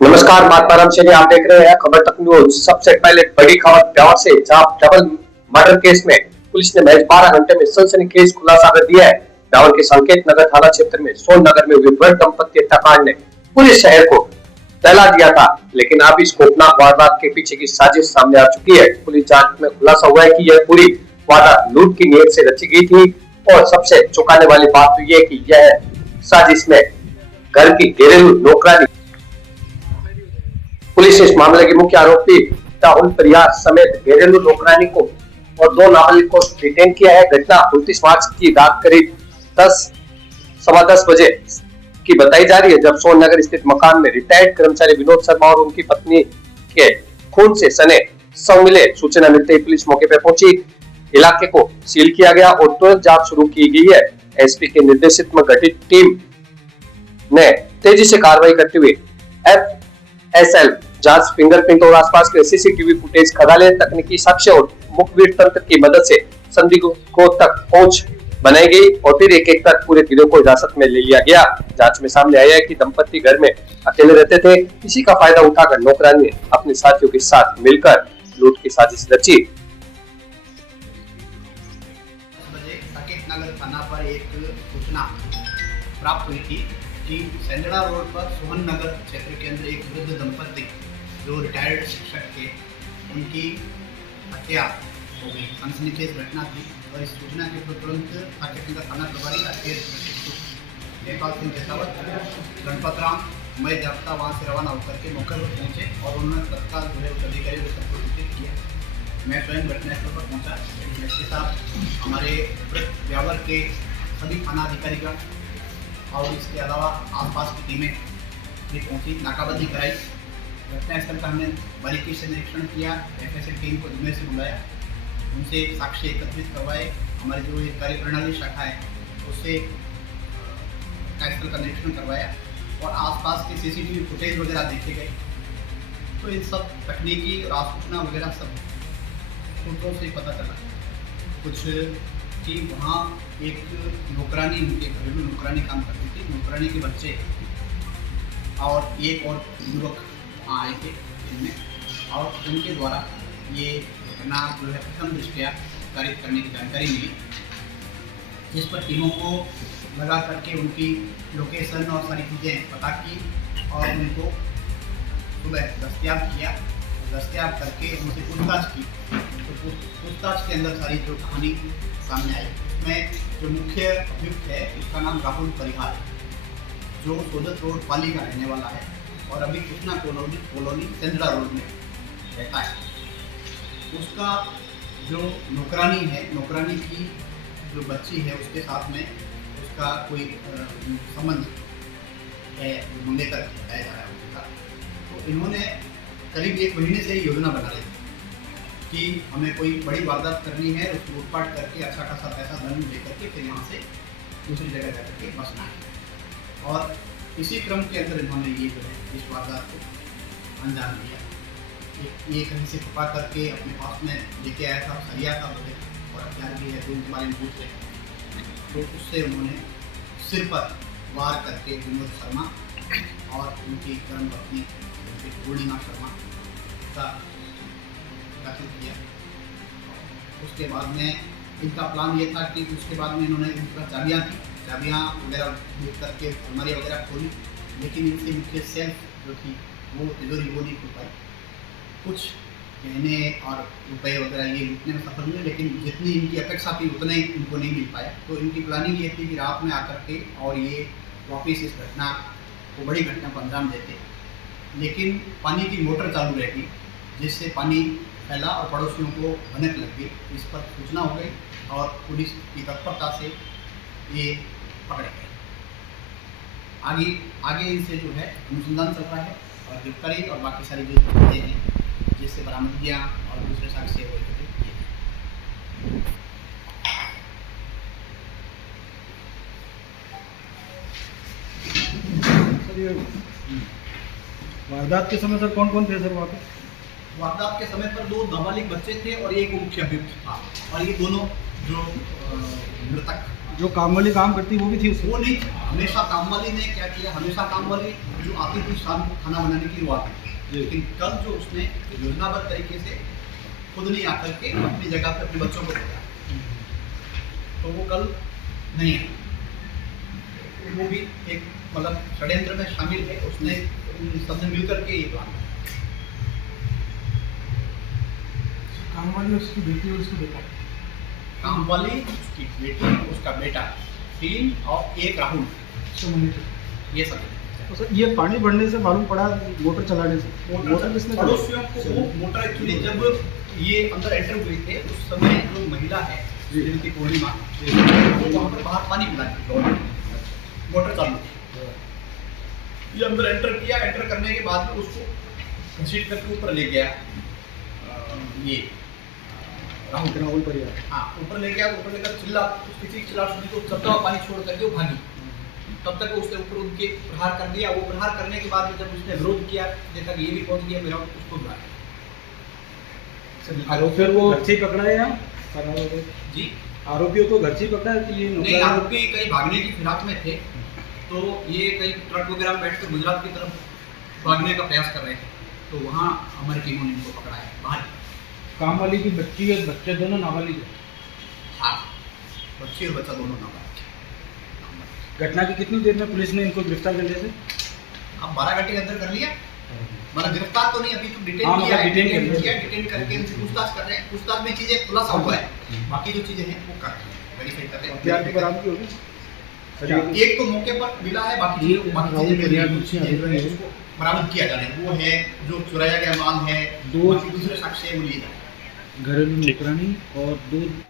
नमस्कार, बात परम से आप देख रहे हैं खबर तक न्यूज। सबसे पहले बड़ी खबर ब्यावर से, जहां डबल मर्डर केस में पुलिस ने महज 12 घंटे में सनसनीखेज खुलासा कर दिया है। ब्यावर के संकेत नगर थाना क्षेत्र में सोन नगर में हुए वृद्ध दंपति हत्याकांड ने पूरे शहर को दहला दिया था, लेकिन अब इस खौफनाक वारदात के पीछे की साजिश सामने आ चुकी है। पुलिस जांच में खुलासा हुआ है कि यह पूरी वारदात लूट की नीयत से रची गई थी, और सबसे चौंकाने वाली बात तो यह कि यह साजिश में घर की घरेलू नौकरानी। पुलिस ने इस मामले के मुख्य आरोपी राहुल परिहार समेत घरेलू नौकरानी को और 2 नाबालिग को डिटेन किया है। घटना 29 मार्च की रात करीब 10:15 बजे की बताई जा रही है, जब सोन नगर स्थित मकान में रिटायर्ड कर्मचारी विनोद शर्मा और उनकी पत्नी के खून से सने शव मिले। सूचना मिलते ही पुलिस मौके पर पहुंची, इलाके को सील किया गया और तुरंत जांच शुरू की गई है। एसपी के निर्देशित में गठित टीम ने तेजी से कार्रवाई करते हुए FSL जांच, फिंगरप्रिंट और आसपास के सीसीटीवी फुटेज, खंगाले, तकनीकी साक्ष्य और मुखबिर तंत्र की मदद से संदिग्धों तक पहुंच बनाई गई और फिर एक एक कर पूरे गिरोह को हिरासत में ले लिया गया। जांच में सामने आया है कि दंपति घर में अकेले रहते थे। इसी का फायदा उठाकर नौकरानी ने अपने साथियों के साथ मिलकर लूट की साजिश रची। संकेत नगर थाना पर एक सूचना प्राप्त हुई थी कि सेंजड़ा रोड पर सोहन नगर क्षेत्र के अंदर एक वृद्ध दंपति जो रिटायर्ड शिक्षक थे, उनकी हत्या हो गई। सनसनीखेज घटना थी और इस सूचना के तुरंत संकेत नगर थाना प्रभारी नेपाल सिंह शेखावत, गणपत राम, मैं जाप्ता वहाँ से रवाना होकर के मौके पर पहुँचे और उन्होंने तत्काल जो है उस अधिकारी को सबको सूचित किया। मैं स्वयं घटनास्थल पर पहुँचा। इसके साथ हमारे ब्यावर के सभी थाना अधिकारीगण और इसके अलावा आसपास की टीमें भी पहुँची, नाकाबंदी कराई। घटनास्थल का हमने बारीकी से निरीक्षण किया। FSL टीम को जिम्मे से बुलाया, उनसे साक्ष्य एकत्रित करवाए। हमारी जो ये कार्यप्रणाली शाखा है उससे घटनास्थल का निरीक्षण करवाया और आसपास के CCTV फुटेज वगैरह देखे गए। तो इन सब तकनीकी और सूचना वगैरह सब सूत्रों से पता चला कुछ कि वहाँ एक नौकरानी, उनके घरेलू नौकरानी काम करती थी। नौकरानी के बच्चे और एक और युवक वहाँ आए थे इनमें, और उनके द्वारा ये घटना जो है प्रथम दृष्टया कारित करने की जानकारी मिली, जिस पर टीमों को लगा करके उनकी लोकेशन और सारी चीज़ें पता की और उनको सुबह दस्तयाब किया। दस्तयाब करके उनसे पूछताछ की, तो पूछताछ के अंदर सारी जो कहानी सामने आई, उसमें जो मुख्य अभियुक्त है उसका नाम राहुल परिहार है, जो सोदत रोड पाली का रहने वाला है और अभी कृष्णा कॉलोनी सेंजड़ा रोड में रहता है। उसका जो नौकरानी है, नौकरानी की जो बच्ची है, उसके साथ में उसका कोई संबंध है, मंगेतर बताया जा रहा है उनका। तो इन्होंने करीब 1 महीने से ही योजना बना ली कि हमें कोई बड़ी वारदात करनी है, उसको लूटपाट करके अच्छा खासा पैसा धन लेकर के फिर यहाँ से दूसरी जगह जा करके बसना है। और इसी क्रम के अंदर इन्होंने ये जो है इस वारदात को अंजाम दिया। ये कहीं से छुपा करके अपने पास में लेके आया था, सरिया था वगैरह और हथियार भी है, तो उनके बारे में पूछ रहे। तो उससे उन्होंने सिर पर वार करके विनोद शर्मा और उनकी कर्म पत्नी पूर्णिमा शर्मा का कत्ल किया। उसके बाद में इनका प्लान ये था कि उसके बाद में इन्होंने उनका चाबियाँ वगैरह देख करके अलमारी वगैरह खोली, लेकिन इनकी मुख्य सेल्फ जो थी वो तिजोरी वो नहीं खुल पाई। कुछ गहने और रुपए वगैरह ये लूटने में सफल हुए, लेकिन जितनी इनकी अपेक्षा थी उतना ही इनको नहीं मिल पाया। तो इनकी प्लानिंग ये थी कि रात में आकर के और ये वापिस इस घटना को, बड़ी घटना को अंजाम देते, लेकिन पानी की मोटर चालू रहती जिससे पानी फैला और पड़ोसियों को भनक लग गई। इस पर सूचना हो गई और पुलिस की तत्परता से ये पकड़े गए। आगे इनसे जो है अनुसंधान चल रहा है और गिरफ्तारी और बाकी सारी जो चीज़ें हैं जिससे बरामदगियाँ और दूसरे साक्ष्य वो वारदात के समय सर कौन कौन थे सर वहाँ पे? वारदात के समय पर 2 नाबालिग बच्चे थे और एक मुख्य अभियुक्त था, और ये दोनों जो मृतक जो काम वाली काम करती वो भी थी उसमें? वो नहीं, हमेशा काम वाली ने क्या किया, हमेशा काम वाली जो आती थी शाम को खाना बनाने के लिए वो आती थी, लेकिन कल जो उसने योजनाबद्ध तरीके से खुद नहीं आकर के अपनी जगह पर अपने बच्चों को भेजा, तो वो कल नहीं है। वो भी एक मतलब षड्यंत्र में शामिल है, उसने सबने मिलकर के ये प्लान किया। काम वाली उसकी बेटी और उसकी बेटा? काम वाली, उसकी बेटी, उसका बेटा, 3 और 1 राहुल, ये सब है। तो सर ये पानी बढ़ने से मालूम पड़ा मोटर चलाने से? मोटर किसने चलाई? पड़ोसियों को वो मोटर एक्चुअली जब ये अंदर एंटर हुए थे उस समय जो महिला है श्रीमती पूर्णिमा, वो वहाँ पर बाहर पानी पिला थी, मोटर चालू थी। ये अंदर एंटर किया, एंटर करने के बाद में उसको घसीट करके ऊपर ले गया ये राहुल परिवार। हाँ, ऊपर ले गया, ऊपर लेकर किसी की चिल्ला सुनी तो चलता हुआ पानी छोड़ करके वो भागी। तब तक उसने ऊपर उनके प्रहार कर दिया। वो प्रहार करने के बाद में जब उसने विरोध किया, देखा कि ये भी पहुंच गया, मेरा उसको बुलाया। फिर वो घर से ही पकड़ा है या फरार हो गए? जी, आरोपियों को घर से ही पकड़ा है कि ये नहीं, आरोपी कहीं भागने की फिराक में थे, तो ये कहीं ट्रक वगैरह में बैठकर गुजरात की तरफ भागने का प्रयास कर रहे थे, तो वहाँ हमारी टीमों ने इनको पकड़ा है बाहर। काम वाली की बच्ची और बच्चे दोनों नाबालिग है? हाँ, बच्ची और बच्चा दोनों नाबालिग। घटना की कितनी देर में पुलिस ने इनको गिरफ्तार कर लिया? अब 12 घंटे के अंदर कर लिया, मतलब गिरफ्तार तो नहीं, अभी तो डिटेन हाँ, किया है, डिटेन डिटेन किया, डिटेन करके इनसे पूछताछ कर रहे हैं। पूछताछ में चीजें खुलासा हुआ है, बाकी जो चीजें हैं वो कर रहे हैं, वेरीफाई कर रहे हैं। हथियार की बरामदगी होगी? एक तो मौके पर मिला है, बाकी चीजें जो है उसको बरामद किया जा रहा है। वो है जो चुराया गया माल है, बाकी दूसरे साक्ष्य है वो लिए जा रहे हैं। घरेलू नौकरानी और 2